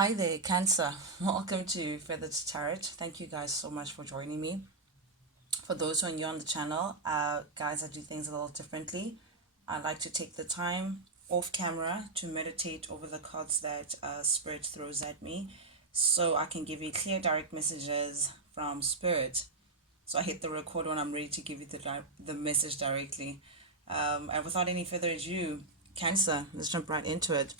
Hi there, Cancer. Welcome to Feathered Tarot. Thank you guys so much for joining me. For those who are new on the channel, guys, I do things a little differently. I like to take the time off camera to meditate over the cards that Spirit throws at me so I can give you clear, direct messages from Spirit. So I hit the record when I'm ready to give you the message directly. And without any further ado, Cancer, let's jump right into it.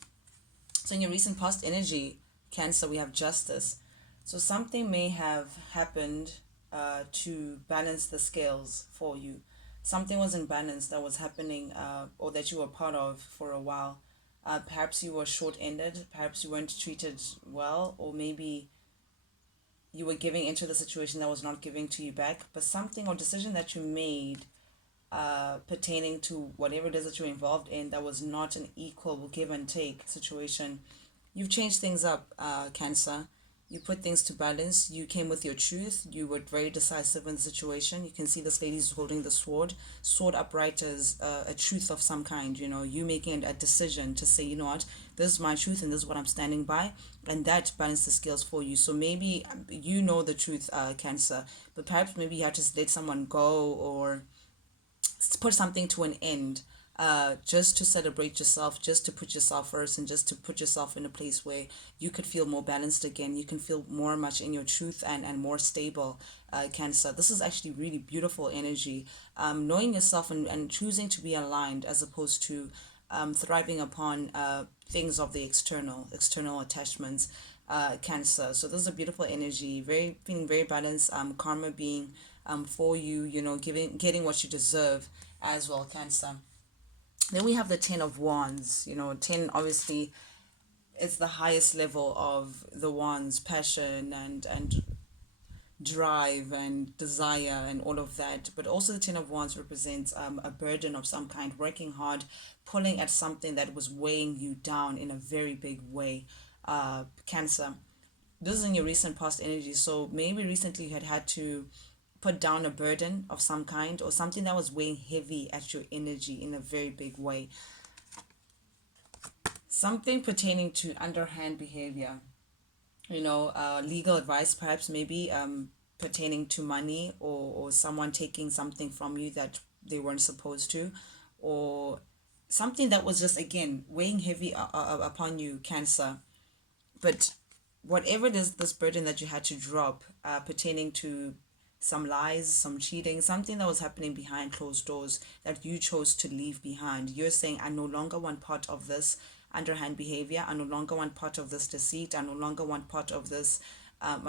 So in your recent past energy, Cancer, we have justice. So something may have happened to balance the scales for you. Something was in balance that was happening or that you were part of for a while. Perhaps you were short-ended, perhaps you weren't treated well, or maybe you were giving into the situation that was not giving to you back. But something or decision that you made pertaining to whatever it is that you're involved in that was not an equal give and take situation. You've changed things up, Cancer. You put things to balance. You came with your truth. You were very decisive in the situation. You can see this lady's holding the sword upright as a truth of some kind. You know, you making a decision to say, you know what, this is my truth and this is what I'm standing by, and that balances the scales for you. So maybe you know the truth, Cancer, but perhaps maybe you have to let someone go or put something to an end, just to celebrate yourself, just to put yourself first, and just to put yourself in a place where you could feel more balanced again. You can feel more much in your truth and more stable, Cancer. This is actually really beautiful energy. Knowing yourself and choosing to be aligned as opposed to thriving upon things of the external attachments, Cancer. So this is a beautiful energy, very feeling very balanced, karma being for you, you know, getting what you deserve as well, Cancer. Then we have the 10 of Wands. You know, 10 obviously it's the highest level of the wands, passion and drive and desire and all of that. But also the 10 of Wands represents a burden of some kind, working hard, pulling at something that was weighing you down in a very big way, Cancer. This is in your recent past energy, so maybe recently you had to put down a burden of some kind or something that was weighing heavy at your energy in a very big way. Something pertaining to underhand behavior, you know, legal advice, perhaps, maybe pertaining to money, or someone taking something from you that they weren't supposed to, or something that was just, again, weighing heavy upon you, Cancer. But whatever it is, this burden that you had to drop, pertaining to some lies, some cheating, something that was happening behind closed doors that you chose to leave behind. You're saying, I no longer want part of this underhand behavior. I no longer want part of this deceit. I no longer want part of this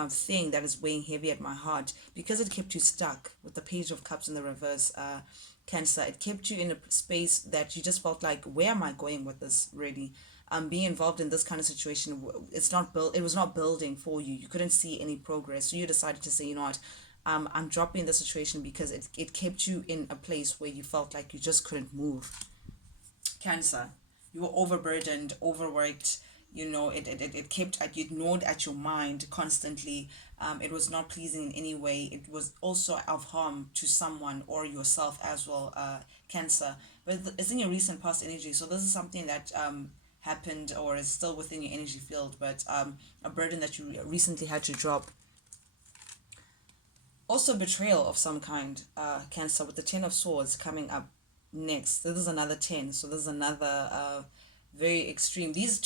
thing that is weighing heavy at my heart, because it kept you stuck with the Page of Cups in the reverse, Cancer. It kept you in a space that you just felt like, where am I going with this, really? Being involved in this kind of situation, it was not building for you. You couldn't see any progress, so you decided to say, you know what, I'm dropping the situation because it kept you in a place where you felt like you just couldn't move, Cancer. You were overburdened, overworked. You know, it kept at you, gnawed at your mind constantly. It was not pleasing in any way. It was also of harm to someone or yourself as well, Cancer. But it's in your recent past energy, so this is something that happened or is still within your energy field, but a burden that you recently had to drop. Also betrayal of some kind, Cancer, with the 10 of Swords coming up next. This is another 10, so this is another very extreme. These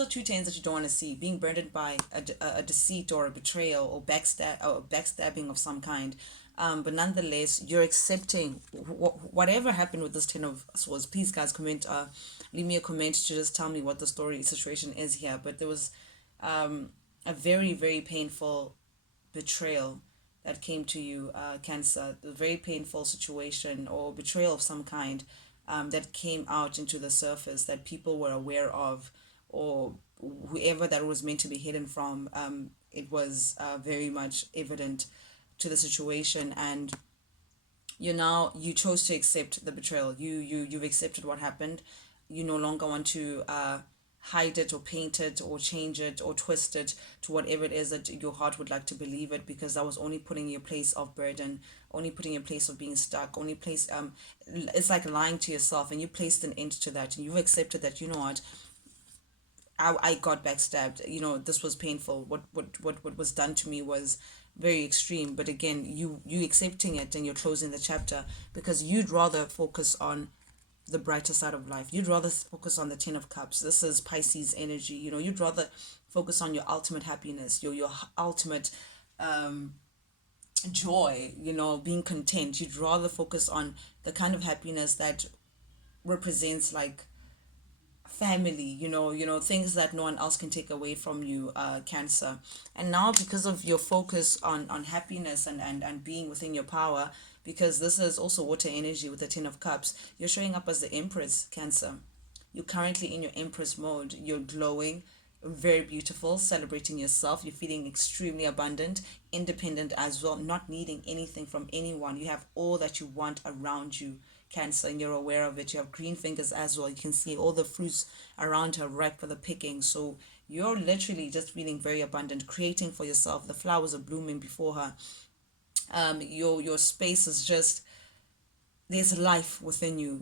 are two tens that you don't want to see. Being burdened by a deceit or a betrayal or backstabbing of some kind. But nonetheless, you're accepting whatever happened with this 10 of Swords. Please, guys, comment. Leave me a comment to just tell me what the story situation is here. But there was a very, very painful betrayal that came to you, Cancer. A very painful situation or betrayal of some kind, that came out into the surface that people were aware of, or whoever that was meant to be hidden from. It was very much evident to the situation, and you chose to accept the betrayal. You've accepted what happened. You no longer want to hide it or paint it or change it or twist it to whatever it is that your heart would like to believe it, because that was only putting you a place of burden, only putting you a place of being stuck, only place it's like lying to yourself, and you placed an end to that, and you've accepted that, you know what, I got backstabbed. You know, this was painful. What was done to me was very extreme. But again, you accepting it and you're closing the chapter because you'd rather focus on the brighter side of life. You'd rather focus on the Ten of Cups. This is Pisces energy. You know, you'd rather focus on your ultimate happiness, your ultimate joy, you know, being content. You'd rather focus on the kind of happiness that represents like family, things that no one else can take away from you, Cancer. And now because of your focus on happiness and being within your power, because this is also water energy with the Ten of Cups, you're showing up as the Empress, Cancer. You're currently in your Empress mode. You're glowing, very beautiful, celebrating yourself. You're feeling extremely abundant, independent as well, not needing anything from anyone. You have all that you want around you, Cancer, and you're aware of it. You have green fingers as well. You can see all the fruits around her ripe for the picking. So you're literally just feeling very abundant, creating for yourself. The flowers are blooming before her. Your space is just, there's life within you,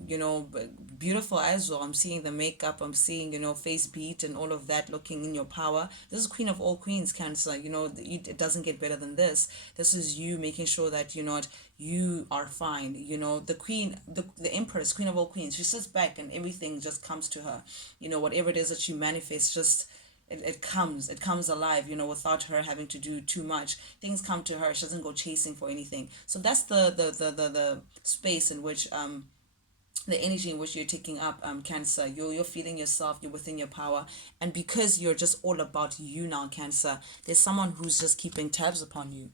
but beautiful as well. I'm seeing the makeup, I'm seeing, face beat and all of that, looking in your power. This is Queen of all queens, Cancer. It doesn't get better than this. This is you making sure that you are fine. The queen, the Empress, Queen of all queens, she sits back and everything just comes to her. Whatever it is that you manifest, just it comes alive, without her having to do too much. Things come to her. She doesn't go chasing for anything. So that's the space in which the energy in which you're taking up, Cancer. You're feeling yourself, you're within your power. And because you're just all about you now, Cancer, there's someone who's just keeping tabs upon you.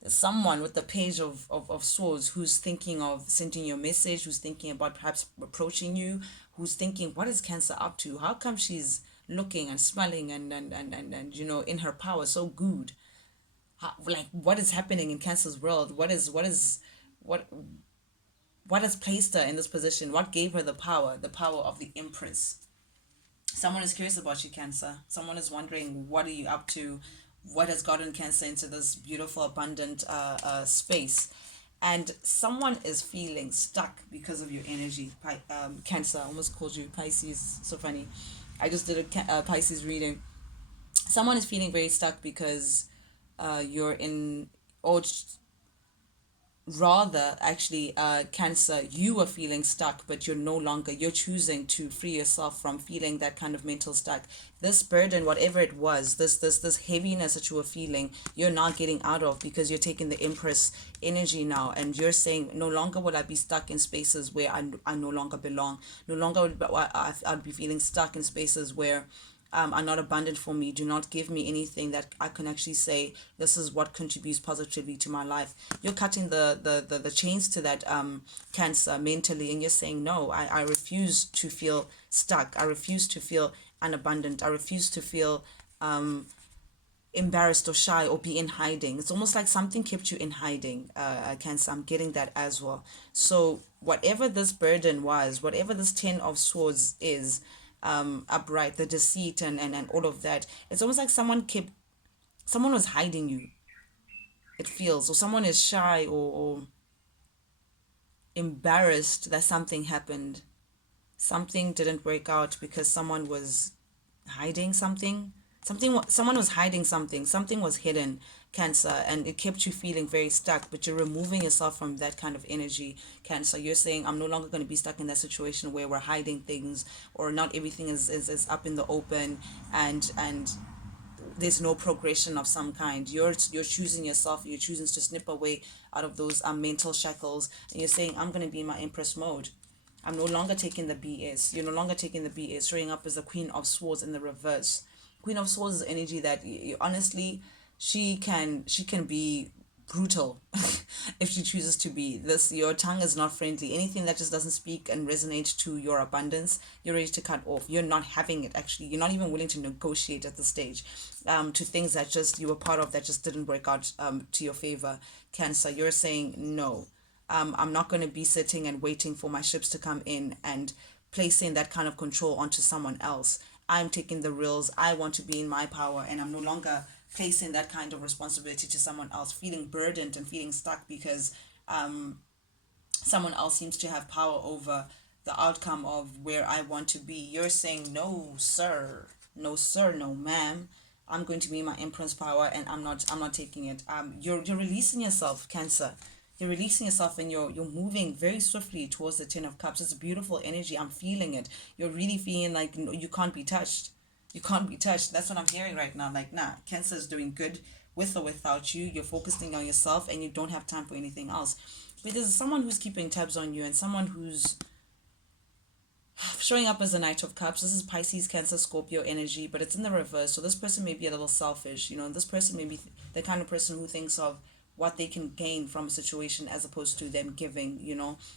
There's someone with the page of swords who's thinking of sending you a message, who's thinking about perhaps approaching you, who's thinking, what is Cancer up to? How come she's looking and smelling and in her power so good? Like, what is happening in Cancer's world? What what has placed her in this position? What gave her the power of the Empress? Someone is curious about you, Cancer. Someone is wondering, what are you up to? What has gotten Cancer into this beautiful, abundant space? And someone is feeling stuck because of your energy. Cancer. I almost called you Pisces. So funny. I just did a Pisces reading. Someone is feeling very stuck because you're in, or rather actually, Cancer, you are feeling stuck, but you're choosing to free yourself from feeling that kind of mental stuck. This burden, whatever it was, this heaviness that you were feeling, you're not getting out of, because you're taking the Empress energy now, and you're saying, no longer will I be stuck in spaces where I no longer belong. No longer would I'd be feeling stuck in spaces where are not abundant for me. Do not give me anything that I can actually say, this is what contributes positively to my life. You're cutting the chains to that, Cancer, mentally, and you're saying, no, I refuse to feel stuck. I refuse to feel unabundant. I refuse to feel embarrassed or shy or be in hiding. It's almost like something kept you in hiding, Cancer. I'm getting that as well. So whatever this burden was, whatever this Ten of Swords is, upright, the deceit and all of that, it's almost like someone was hiding you, it feels, or someone is shy or embarrassed that something happened, something didn't work out because someone was hiding someone was hiding something was hidden, Cancer, and it kept you feeling very stuck. But you're removing yourself from that kind of energy, Cancer. You're saying, I'm no longer going to be stuck in that situation where we're hiding things, or not everything is up in the open, and there's no progression of some kind. You're choosing yourself. You're choosing to snip away out of those mental shackles, and you're saying, I'm going to be in my Empress mode. I'm no longer taking the BS. You're no longer taking the BS. Showing up as the Queen of Swords in the reverse. Queen of Swords is energy that honestly, she can be brutal if she chooses to be. This, your tongue is not friendly. Anything that just doesn't speak and resonate to your abundance, you're ready to cut off. You're not having it. Actually, you're not even willing to negotiate at the stage, to things that just you were part of that just didn't work out to your favor, Cancer. You're saying no. I'm not going to be sitting and waiting for my ships to come in and placing that kind of control onto someone else. I'm taking the reels. I want to be in my power, and I'm no longer placing that kind of responsibility to someone else, feeling burdened and feeling stuck because someone else seems to have power over the outcome of where I want to be. You're saying, no, sir, no, sir, no, ma'am. I'm going to be my Empress power, and I'm not taking it. You're releasing yourself, Cancer. You're releasing yourself, and you're moving very swiftly towards the Ten of Cups. It's a beautiful energy. I'm feeling it. You're really feeling like, no, you can't be touched. You can't be touched. That's what I'm hearing right now. Like, nah, Cancer is doing good with or without you. You're focusing on yourself, and you don't have time for anything else. But there's someone who's keeping tabs on you, and someone who's showing up as a Knight of Cups. This is Pisces, Cancer, Scorpio energy, but it's in the reverse. So this person may be a little selfish. This person may be the kind of person who thinks of what they can gain from a situation as opposed to them giving.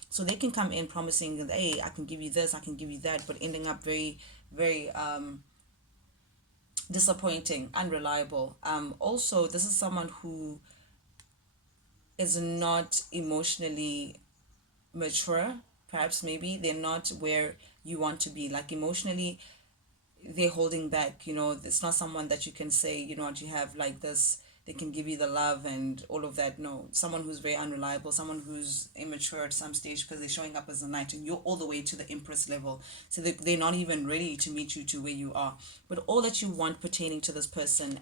So they can come in promising that, hey, I can give you this, I can give you that, but ending up very, very disappointing, unreliable. Also, this is someone who is not emotionally mature. Perhaps maybe they're not where you want to be, like emotionally they're holding back. It's not someone that you can say, what, you have like this, they can give you the love and all of that. No, someone who's very unreliable, someone who's immature at some stage, because they're showing up as a knight and you're all the way to the Empress level, so they're not even ready to meet you to where you are. But all that you want pertaining to this person,